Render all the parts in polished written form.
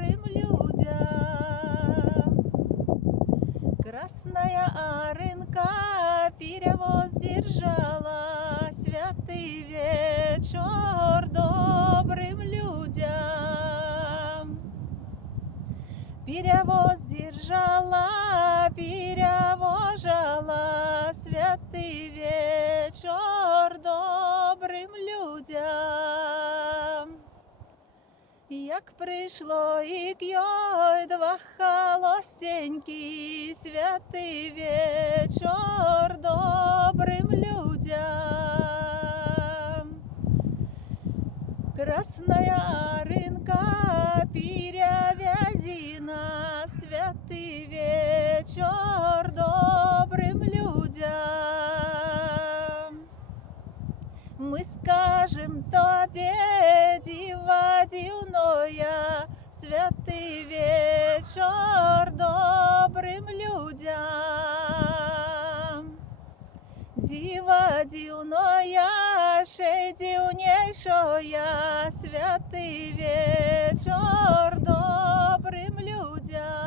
добрым людям. Красная арынка перевоз держала, святый вечер добрым людям. Перевоз держала, перевожала, святый вечер добрым людям. Як прийшло і к йой два холостенькі, святий вечір добрим людям. Красная арынка перевязина, святый вечер добрым людям. Мы скажем тобі, діва дивная, святий вечір добрим людям. Діва дивная, ще дивнейшая, святий вечір добрим людям.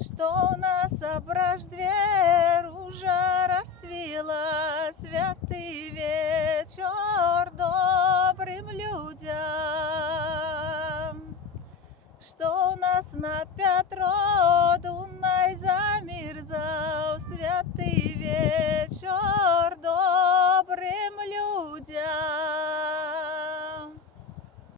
Что у нас об Рождестве ружа расцвела, святый вечер добрым людям. Что у нас на Петро Дунай замерзал, святый вечер